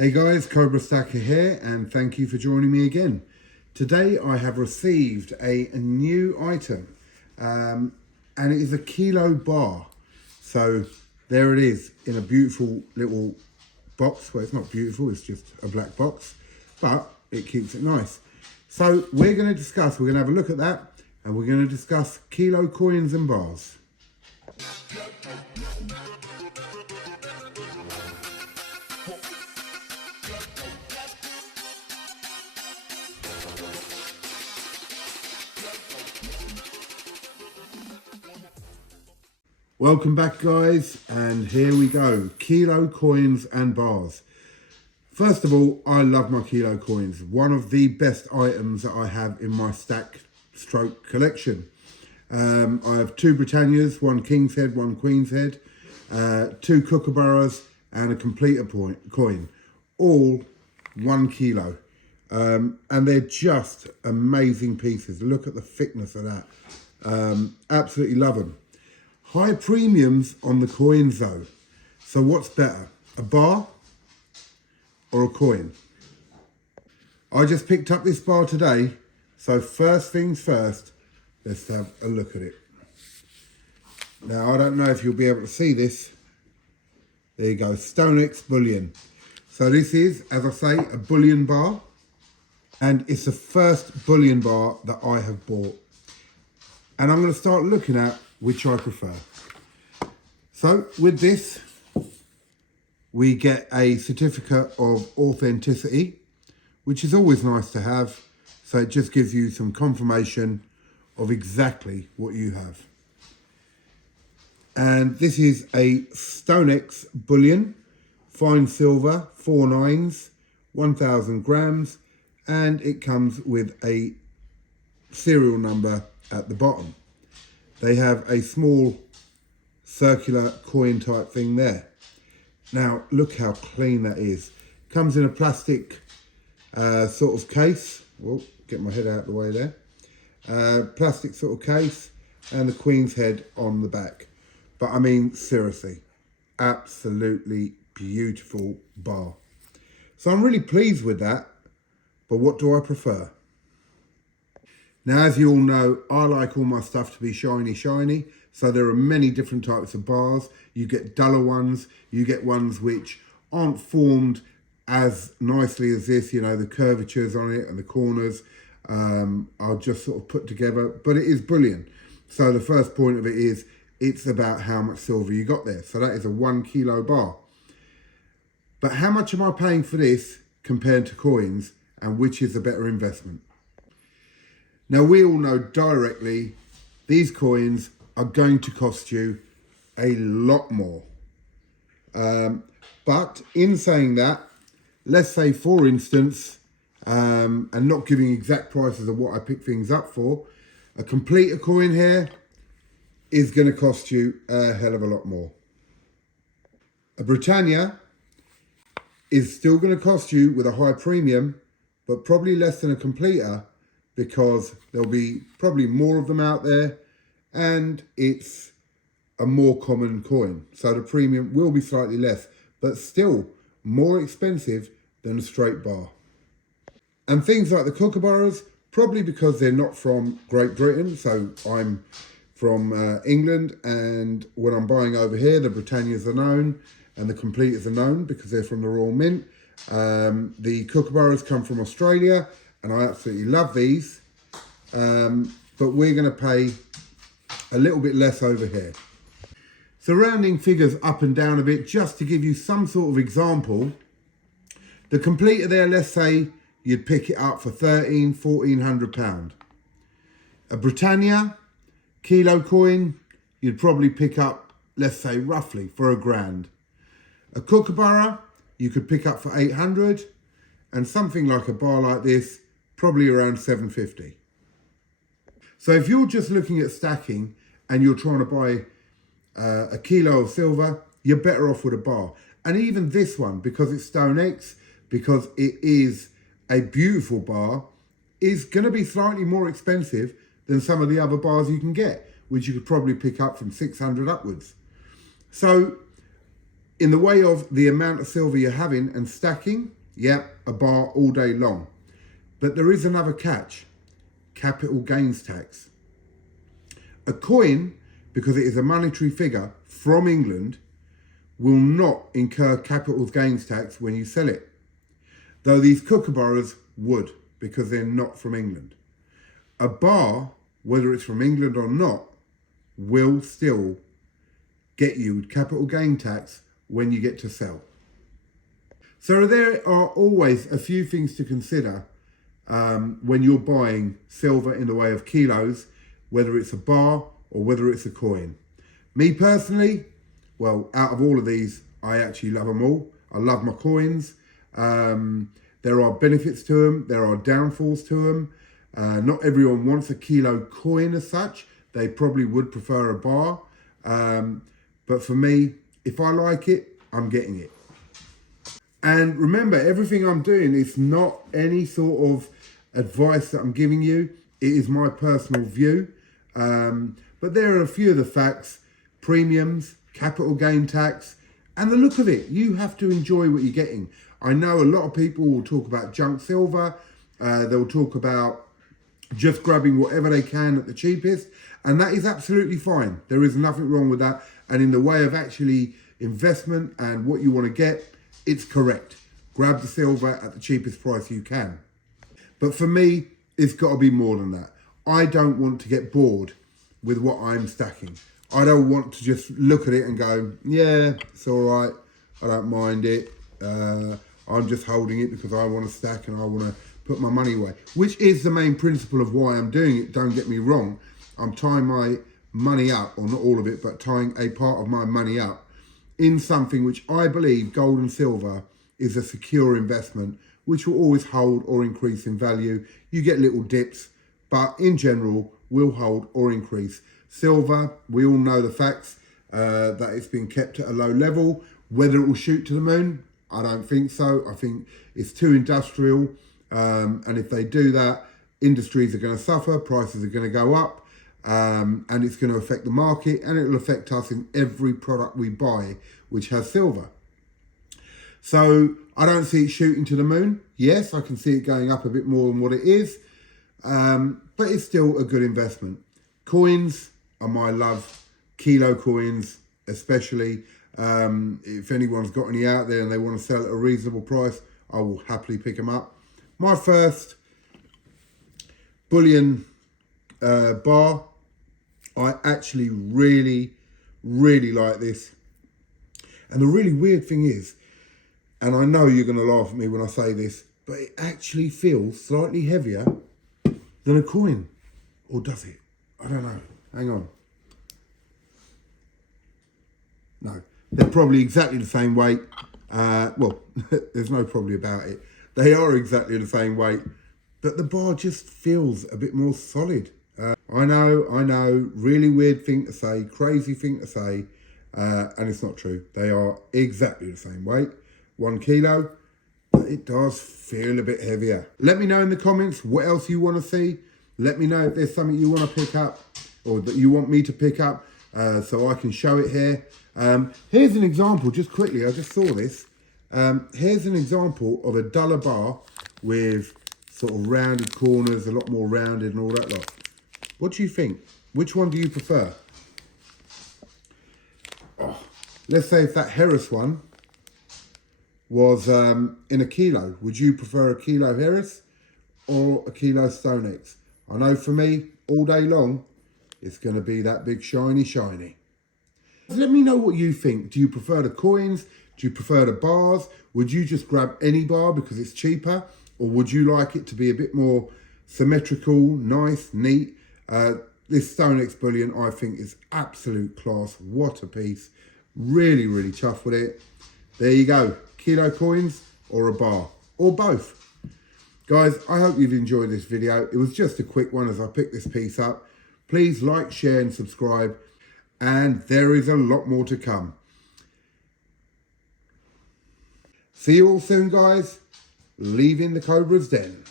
Hey guys, Cobra Stacker here, and thank you for joining me again. Today I have received a new item, and it is a kilo bar. So there it is in a beautiful little box. Well, it's not beautiful, it's just a black box, but it keeps it nice. So we're going to have a look at that, and we're going to discuss kilo coins and bars. Welcome back guys, and here we go, kilo coins and bars. First of all, I love my kilo coins, one of the best items that I have in my stack stroke collection. I have 2 Britannias, 1 King's Head, 1 Queen's Head, 2 Kookaburras and a completer coin, all 1 kilo. And they're just amazing pieces. Look at the thickness of that. Absolutely love them. High premiums on the coins though. So what's better, a bar or a coin? I just picked up this bar today. So first things first, let's have a look at it. Now I don't know if you'll be able to see this. There you go, StoneX Bullion. So this is, as I say, a bullion bar. And it's the first bullion bar that I have bought. And I'm going to start looking at which I prefer. So with this, we get a certificate of authenticity, which is always nice to have. So it just gives you some confirmation of exactly what you have. And this is a StoneX Bullion, fine silver, 4 nines, 1,000 grams, and it comes with a serial number at the bottom. They have a small circular coin type thing there. Now, look how clean that is. Comes in a plastic sort of case. Well, get my head out of the way there. Plastic sort of case and the Queen's Head on the back. But I mean, seriously, absolutely beautiful bar. So I'm really pleased with that. But what do I prefer? Now, as you all know, I like all my stuff to be shiny, shiny. So there are many different types of bars. You get duller ones. You get ones which aren't formed as nicely as this. You know, the curvatures on it and the corners are just sort of put together. But it is brilliant. So the first point of it is, it's about how much silver you got there. So that is a 1 kilo bar. But how much am I paying for this compared to coins? And which is a better investment? Now, we all know directly these coins are going to cost you a lot more. But in saying that, let's say, for instance, and not giving exact prices of what I pick things up for, a completer coin here is going to cost you a hell of a lot more. A Britannia is still going to cost you with a high premium, but probably less than a completer, because there'll be probably more of them out there and it's a more common coin. So the premium will be slightly less, but still more expensive than a straight bar. And things like the Kookaburras, probably because they're not from Great Britain. So I'm from England, and when I'm buying over here, the Britannias are known and the completers are known because they're from the Royal Mint. The Kookaburras come from Australia, and I absolutely love these, but we're going to pay a little bit less over here. So rounding figures up and down a bit, just to give you some sort of example, the completer there, let's say you'd pick it up for £1,400. A Britannia kilo coin, you'd probably pick up, let's say roughly, for £1,000. A Kookaburra, you could pick up for 800, and something like a bar like this, probably around 750. So if you're just looking at stacking and you're trying to buy a kilo of silver, you're better off with a bar. And even this one, because it's StoneX, because it is a beautiful bar, is going to be slightly more expensive than some of the other bars you can get, which you could probably pick up from 600 upwards. So In the way of the amount of silver you're having and stacking, yep, a bar all day long. But there is another catch: capital gains tax. A coin, because it is a monetary figure from England, will not incur capital gains tax when you sell it. Though these kookaburras would, because they're not from England. A bar, whether it's from England or not, will still get you capital gain tax when you get to sell. So there are always a few things to consider when you're buying silver in the way of kilos, whether it's a bar or whether it's a coin. Me personally, well, out of all of these, I actually love them all. I love my coins. There are benefits to them. There are downfalls to them. Not everyone wants a kilo coin as such. They probably would prefer a bar. But for me, if I like it, I'm getting it. And remember, everything I'm doing is not any sort of advice that I'm giving you. It is my personal view. But there are a few of the facts: premiums, capital gain tax, and the look of it. You have to enjoy what you're getting. I know a lot of people will talk about junk silver. They'll talk about just grabbing whatever they can at the cheapest. And that is absolutely fine. There is nothing wrong with that. And in the way of actually investment and what you want to get, it's correct. Grab the silver at the cheapest price you can. But for me, it's got to be more than that. I don't want to get bored with what I'm stacking. I don't want to just look at it and go, yeah, it's all right. I don't mind it. I'm just holding it because I want to stack and I want to put my money away, which is the main principle of why I'm doing it. Don't get me wrong. I'm tying my money up, or not all of it, but tying a part of my money up in something which I believe gold and silver is a secure investment, which will always hold or increase in value. You get little dips, but in general will hold or increase. Silver, we all know the facts, that it's been kept at a low level. Whether it will shoot to the moon, I don't think so. I think it's too industrial. And if they do that, industries are going to suffer, prices are going to go up, and it's going to affect the market, and it will affect us in every product we buy which has silver. So I don't see it shooting to the moon. Yes, I can see it going up a bit more than what it is, but it's still a good investment. Coins are my love, kilo coins especially. If anyone's got any out there and they want to sell at a reasonable price, I will happily pick them up. My first bullion bar, I actually really like this. And the really weird thing is, and I know you're going to laugh at me when I say this, but it actually feels slightly heavier than a coin. Or does it? I don't know. Hang on. No, they're probably exactly the same weight. Well, there's no probably about it. They are exactly the same weight, but the bar just feels a bit more solid. I know, really weird thing to say, crazy thing to say, and it's not true. They are exactly the same weight, 1 kilo, but it does feel a bit heavier. Let me know in the comments what else you want to see. Let me know if there's something you want to pick up or that you want me to pick up, so I can show it here. Here's an example, just quickly, I just saw this. Here's an example of a duller bar with sort of rounded corners, a lot more rounded and all that lot. What do you think? Which one do you prefer? Oh, let's say if that Harris one was in a kilo, would you prefer a kilo Harris or a kilo StoneX? I know for me, all day long, it's going to be that big shiny. Let me know what you think. Do you prefer the coins? Do you prefer the bars? Would you just grab any bar because it's cheaper? Or would you like it to be a bit more symmetrical, nice, neat? This StoneX bullion, I think, is absolute class. What a piece. Really chuffed with it. There you go. Kilo coins or a bar. Or both. Guys, I hope you've enjoyed this video. It was just a quick one as I picked this piece up. Please like, share and subscribe. And there is a lot more to come. See you all soon, guys. Leaving the Cobra's den.